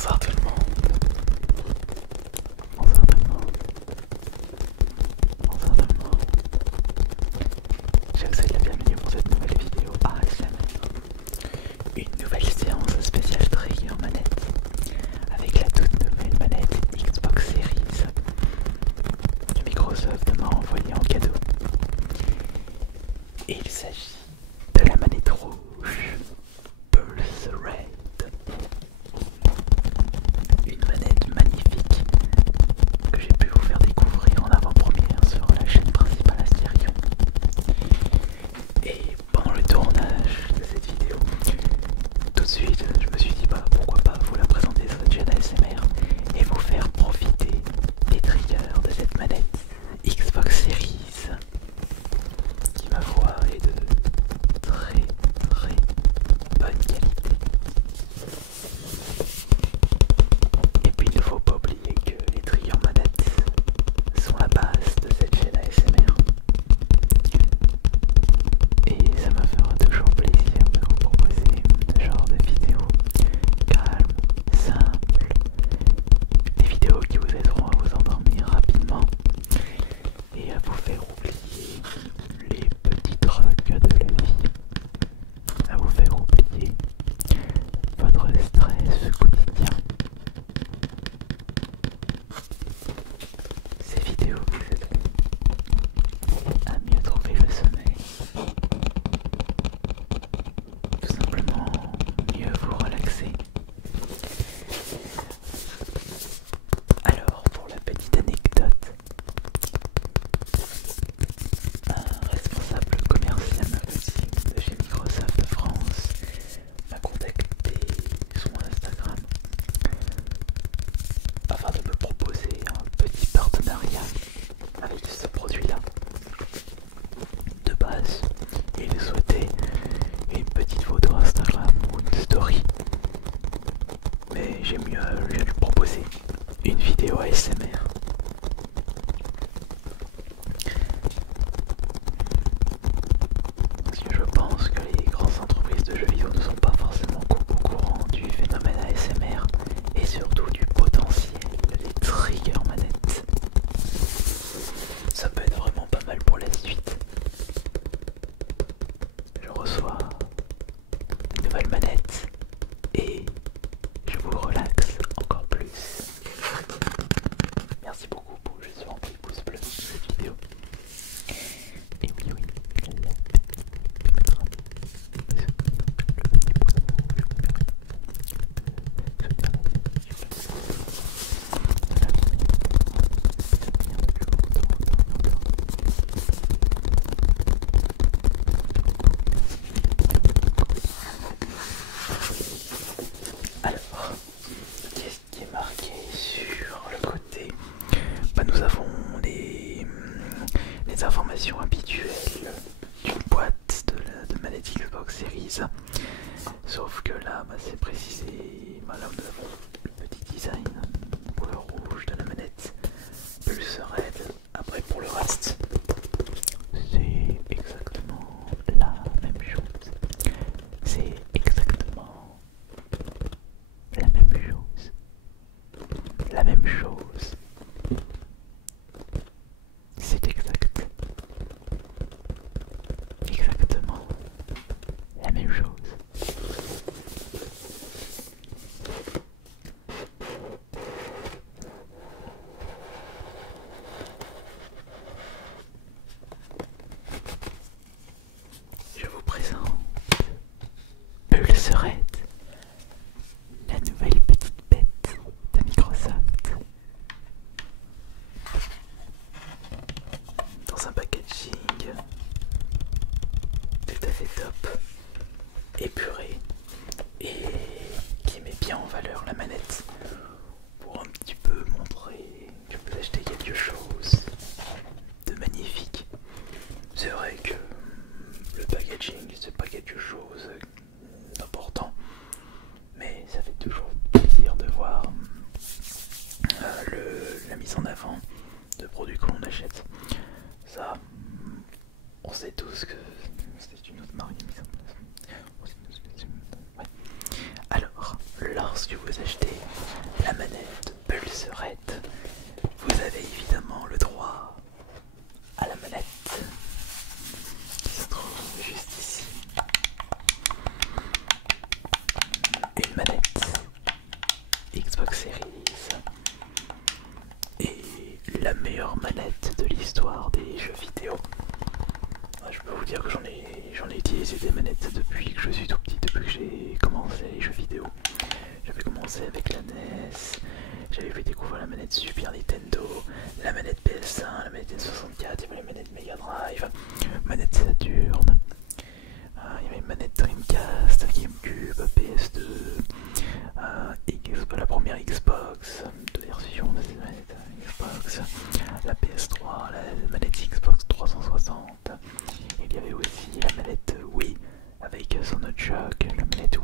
Bonsoir tout le monde. Bonsoir tout le monde. Bonsoir tout le monde. Je vous souhaite la bienvenue pour cette nouvelle vidéo ASMR. Une nouvelle séance spéciale trigger manette avec la toute nouvelle manette Xbox Series que Microsoft m'a envoyée en cadeau. Et il s'agit de la manette rouge Pulse Red. Une manette magnifique que j'ai pu vous faire découvrir en avant-première sur la chaîne principale Astérion. Et pendant le tournage de cette vidéo, tout de suite je me suis dit pourquoi pas vous la présenter sur cette chaîne ASMR et vous faire profiter des triggers de cette manette Xbox Series qui, ma foi, est de très bonne qualité. Et puis il ne faut pas oublier que les triggers manettes sont la base de cette chaîne ASMR. Et ça me fera toujours plaisir de vous proposer ce genre de vidéos calmes, simples, des vidéos qui vous aideront à vous endormir rapidement et à vous faire oublier les petits trucs de la vie, à vous faire oublier votre stress quotidien. Ces vidéos vous aideront à mieux trouver le sommeil, tout simplement mieux vous relaxer. Alors, pour la petite anecdote, un responsable commercial marketing de chez Microsoft France m'a contacté sur mon Instagram afin de me proposer un petit partenariat avec ce produit-là. De base, il souhaitait une petite photo Instagram ou une story, mais j'ai lui proposé une vidéo ASMR. Parce que je pense que les grandes entreprises de jeux vidéo ne sont pas forcément au courant du phénomène ASMR et surtout du potentiel des trigger manettes. Ça peut être vraiment pas mal pour la suite. Je reçois une nouvelle manette et je vous relaxe encore plus. Merci beaucoup pour juste un petit pouce bleu sur cette vidéo. Et oui, alors, qu'est-ce qui est marqué sur le côté? Nous avons les informations habituelles d'une boîte de manette Xbox Series, sauf que là c'est précisé, là nous avons le petit design couleur rouge de la manette Pulse Red. Après pour le reste c'est exactement la même chose, c'est exactement la même chose, la même chose. C'est exactement la même chose.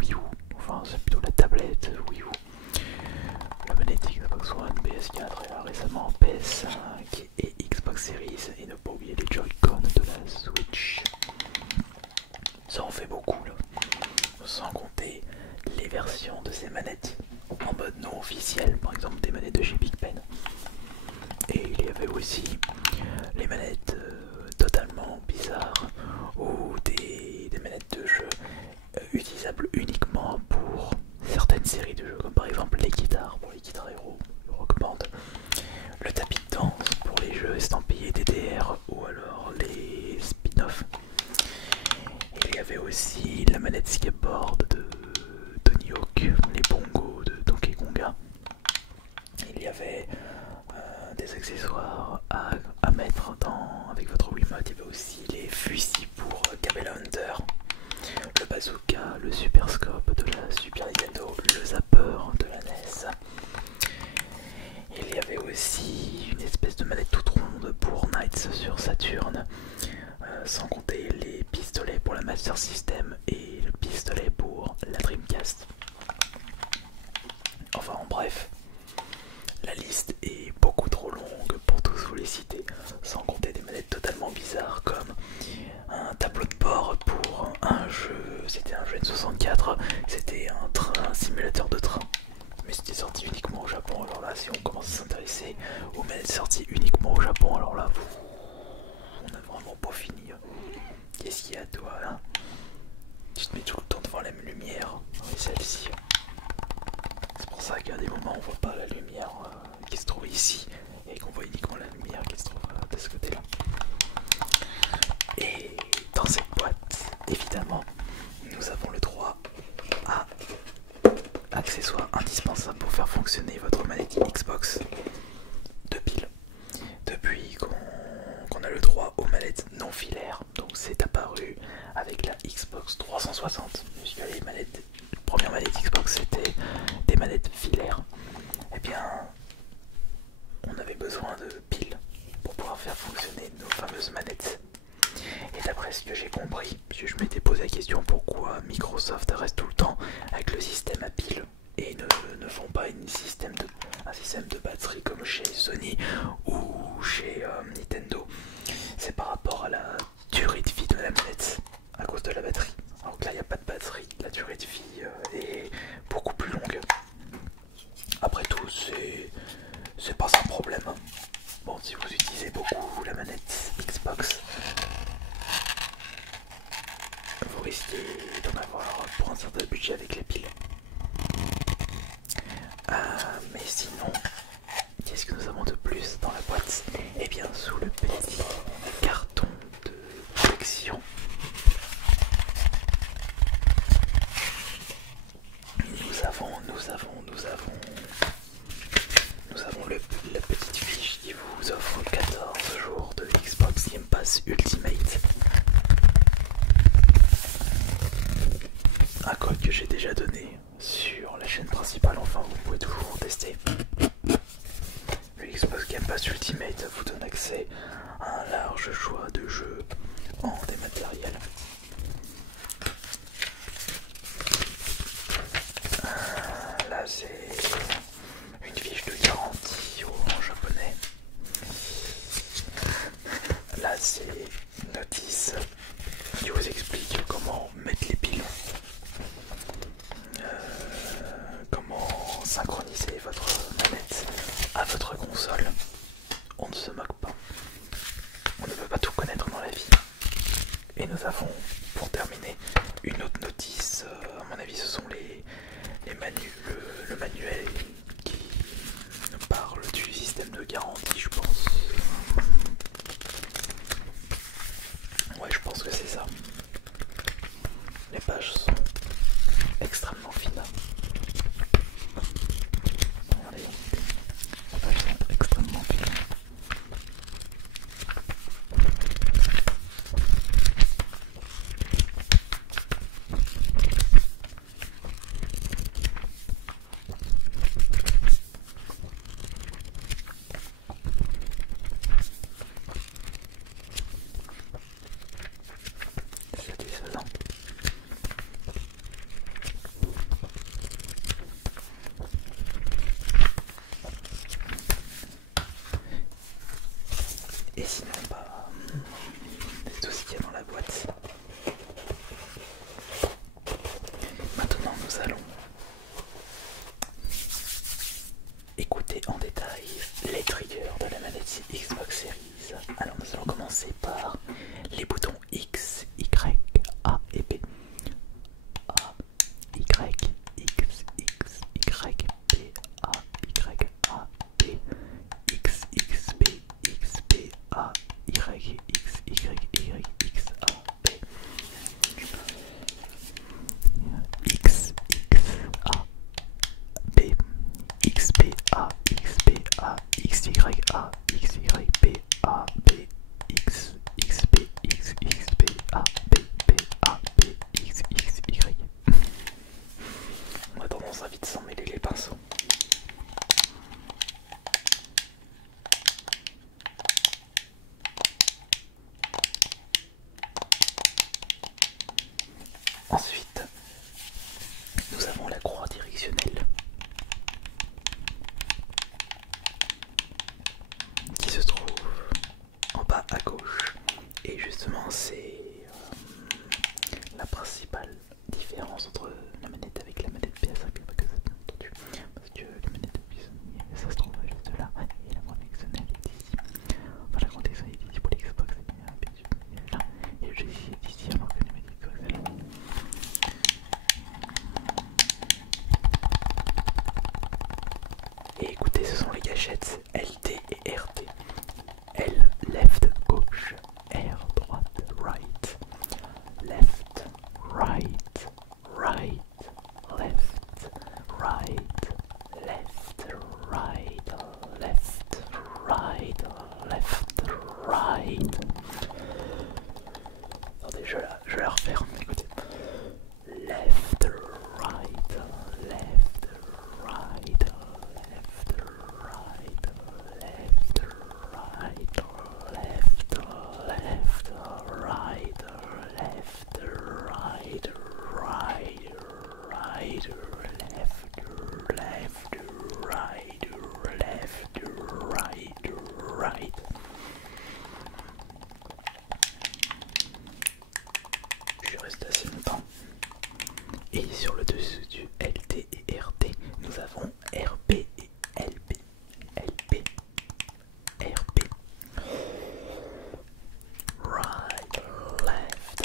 Wii U, enfin c'est plutôt la tablette Wii U, la manette Xbox One, PS4 et là récemment PS5 et Xbox Series, et ne pas oublier les Joy-Con de la Switch. Ça en fait beaucoup là, sans compter les versions de ces manettes en mode non officiel, par exemple des manettes de chez Big Ben. Et il y avait aussi les manettes totalement bizarres ou des manettes de jeu utilisables uniquement pour certaines séries de jeux, comme par exemple les guitares pour les guitares héros, le Rock Band, le tapis de danse pour les jeux estampillés DDR ou alors les spin-offs. Il y avait aussi la manette skateboard de Tony Hawk, les bongos de Donkey Konga. Il y avait des accessoires à mettre avec votre Wiimote. Il y avait aussi les fusils pour Cabell Hunter, le bazooka, le super scope de la Super Nintendo, le zapper de la NES. Il y avait aussi une espèce de manette toute ronde pour Knights sur Saturn, sans compter les pistolets pour la Master System et le pistolet pour la Dreamcast. Enfin en bref, la liste est beaucoup trop longue pour tous vous les citer, sans compter des manettes totalement bizarres comme un tableau de bord pour un jeu, c'était un jeu N64, c'était un simulateur de train, mais c'était sorti uniquement au Japon. Alors là, si on commence à s'intéresser aux manettes sorties uniquement au Japon, alors là, on a vraiment pas fini. Qu'est-ce qu'il y a toi là? Tu te mets tout le temps devant la lumière, oui celle-ci. C'est pour ça qu'à des moments on voit pas la lumière qui se trouve ici et qu'on voit uniquement la lumière qui se trouve de ce côté là. Et dans cette boîte, évidemment, nous avons le droit à accessoires indispensables pour faire fonctionner votre manette Xbox de pile. Depuis qu'on a le droit aux manettes non filaires, donc c'est apparu avec la Xbox 360, puisque les premières manettes Xbox c'était des manettes filaires. Eh bien, on avait besoin de piles pour pouvoir faire fonctionner nos fameuses manettes. Et d'après ce que j'ai compris, puisque je m'étais posé la question pourquoi Microsoft reste tout le temps avec le système à piles et ne font pas un système de batterie comme chez Sony ou chez Nintendo, c'est par rapport à la durée de vie de la manette à cause de la batterie. Alors que là il n'y a pas de batterie, la durée de vie est beaucoup plus longue. Après tout, c'est pas sans problème. Bon, si vous utilisez beaucoup la manette Xbox, vous risquez d'en avoir pour un certain budget avec les piles. Mais sinon, qu'est-ce que nous avons de plus dans la boîte? Eh bien, sous le petit carton de collection, nous avons la petite fiche qui vous offre 14 jours de Xbox Game Pass Ultimate. Un code que j'ai déjà donné sur la chaîne principale, enfin vous pouvez toujours tester. Le Xbox Game Pass Ultimate vous donne accès à un large choix de jeux en dématériel. Là c'est une fiche de garantie en japonais. Là c'est une notice qui vous explique comment mettre les piles, comment synchroniser votre manette à votre console. On ne se moque pas, on ne peut pas tout connaître dans la vie. Et nous avons, pour terminer, une autre notice, à mon avis ce sont le manuel qui parle du système de garantie, je pense. Ouais, je pense que c'est ça. Les pages sont extrêmement fines. Regardez, les pages sont extrêmement fines. Et sinon, bah, c'est tout ce qu'il y a dans la boîte. Maintenant, nous allons écouter en détail les triggers de la manette Xbox Series. Alors, nous allons commencer par les boutons X, Y, A et B. A, Y, X, X, Y, B, A, Y, A, B, X, X, B, X, B, A, Y, X, Y, Y, X, A, B. X, X, A, B, X, B, A, X, B, A, X, Y, A, X, Y, B, A, B, X, X, B, X, X, B, A, B, B, A, B, X, X, Y. On a tendance à vite s'emmêler les pinceaux. Ensuite, nous avons la croix directionnelle qui se trouve en bas à gauche. Et justement, c'est la principale différence entre la manette avec la manette PS5, bien entendu, parce que la manette Sony, ça se trouve juste là, et la croix directionnelle est ici. Enfin, la croix directionnelle est ici pour l'Xbox, et là, et le joystick est ici, alors que la manette Xbox est là. Et écoutez, ce sont les gâchettes LT et RT. L, left, gauche, R, droite, right, left, right, right, left, right, left, right, left, right, left, right. Attendez, je vais la refaire, écoutez. Left, right, left, right, left, right, left, right, left, left, right, left, right, right, right, left, left, right, left, right, right. Je reste assez longtemps. Et sur le dessus du LT et RT, nous avons RB et LB. LB, RB. Right, left,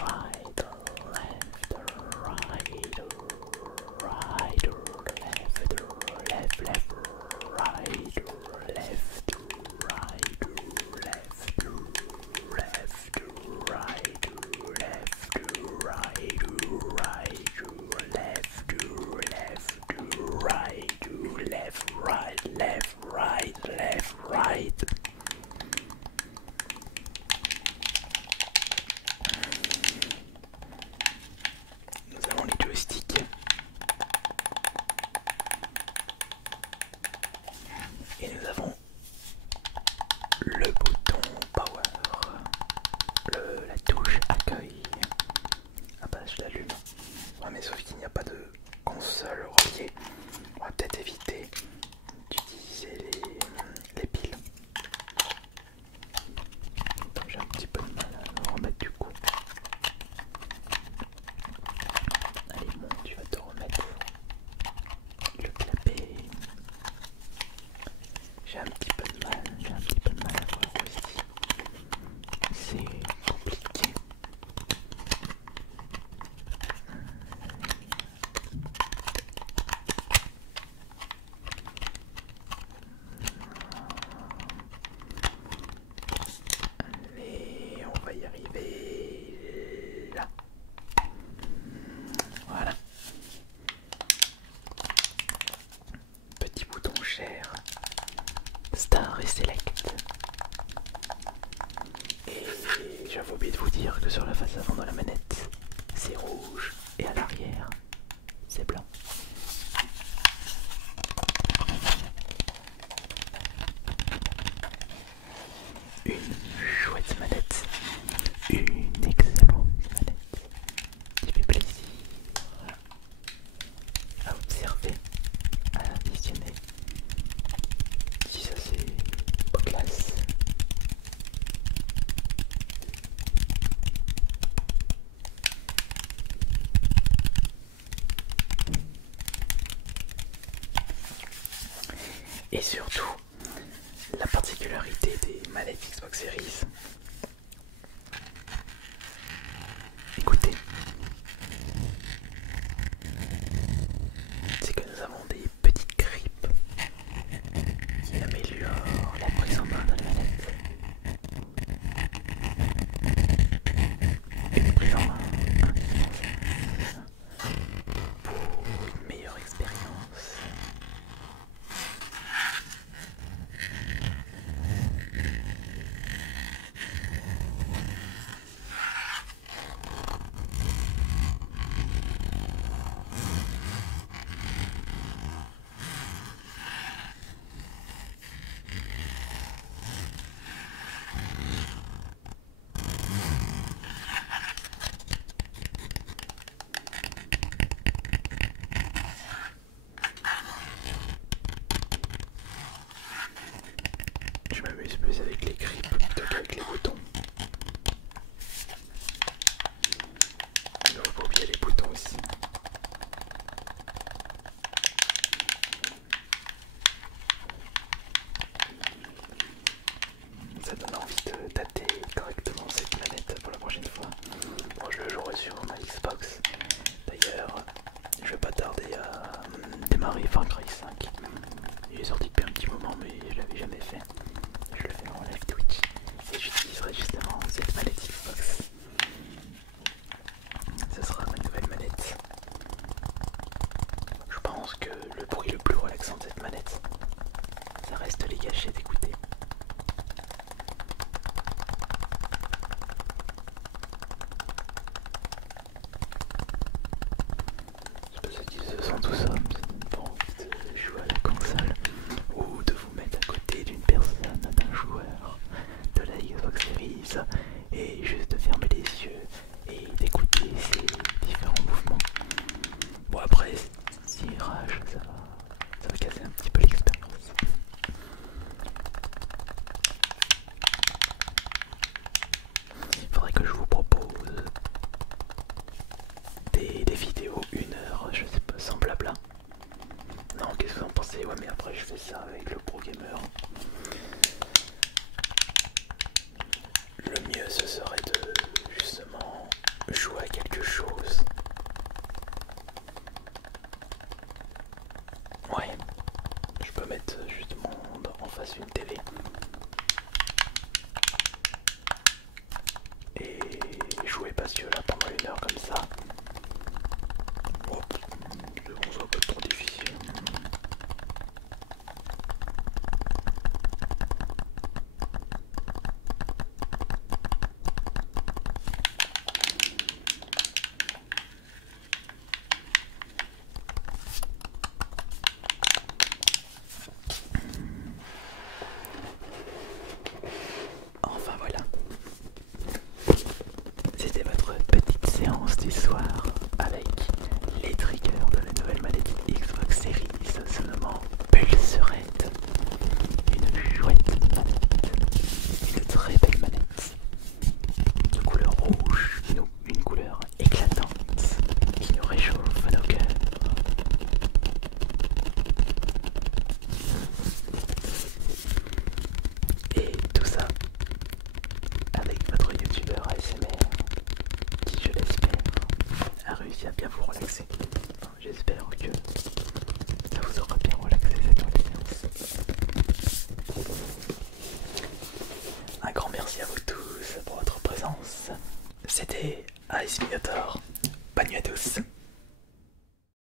right, left, right, right, left, left, right, left, right, left, left, right, left, right, right, left, left, right, left, right, left, right. Nous avons les joysticks. Et nous avons le bouton power, la touche accueil. Ah bah je l'allume. Ouais, mais sauf qu'il n'y a pas de console reliée. On va peut-être éviter d'utiliser les piles. J'ai un petit peu de mal à me remettre du coup. Allez, bon, tu vas te remettre le clapet. J'ai un petit peu de mal à voir aussi. C'est compliqué. Et surtout, la particularité des manettes Xbox Series, écoutez, c'est que nous avons des petites grippes qui améliorent la prise en main de la manette. Une prise en main pour une meilleure expérience. Je m'amuse plus avec les grippes plutôt qu'avec les boutons. Il ne faut pas oublier les boutons aussi. Ça donne envie de tâter correctement cette manette pour la prochaine fois. Bon, je le jouerai sur ma Xbox. D'ailleurs, je vais pas tarder à démarrer Far Cry 5. Il est sorti depuis un petit moment, mais je l'avais jamais fait. Je le fais en live Twitch et j'utiliserai justement cette manette Xbox. Ce sera ma nouvelle manette. Je pense que le bruit le plus relaxant de cette manette, ça reste les gâchettes d'écouter. Je sais pas ceux qui se sentent tout ça, pas envie de jouer à la console ou de vous mettre à côté d'une personne, d'un joueur de la Xbox Series et juste de fermer les yeux et d'écouter ces différents mouvements. Bon après, si rage, ça va casser un petit peu l'expérience. Il faudrait que je vous propose des vidéos 1 heure, je sais pas, sans blabla. Non, qu'est-ce que vous en pensez? Ouais, mais après je fais ça avec le Pro Gamer. Le mieux ce serait de justement jouer à quelque chose. Ouais, je peux mettre justement en face une TV et jouer parce que là pendant 1 heure comme ça, oh, c'est bon, ça va pas être trop difficile. Enfin voilà, c'était votre petite séance du soir avec les triggers de la nouvelle manette Xbox Series se nommant Pulserette. Une chouette manette, une très belle manette de couleur rouge, une couleur éclatante qui nous réchauffe nos cœurs. Et tout ça avec votre youtubeur ASMR qui, je l'espère, a réussi à bien vous relaxer. Enfin, j'espère que ça vous aura bien relaxé cette séance. Un grand merci à vous tous pour votre présence. C'était Ice Minotaur. Bonne nuit à tous.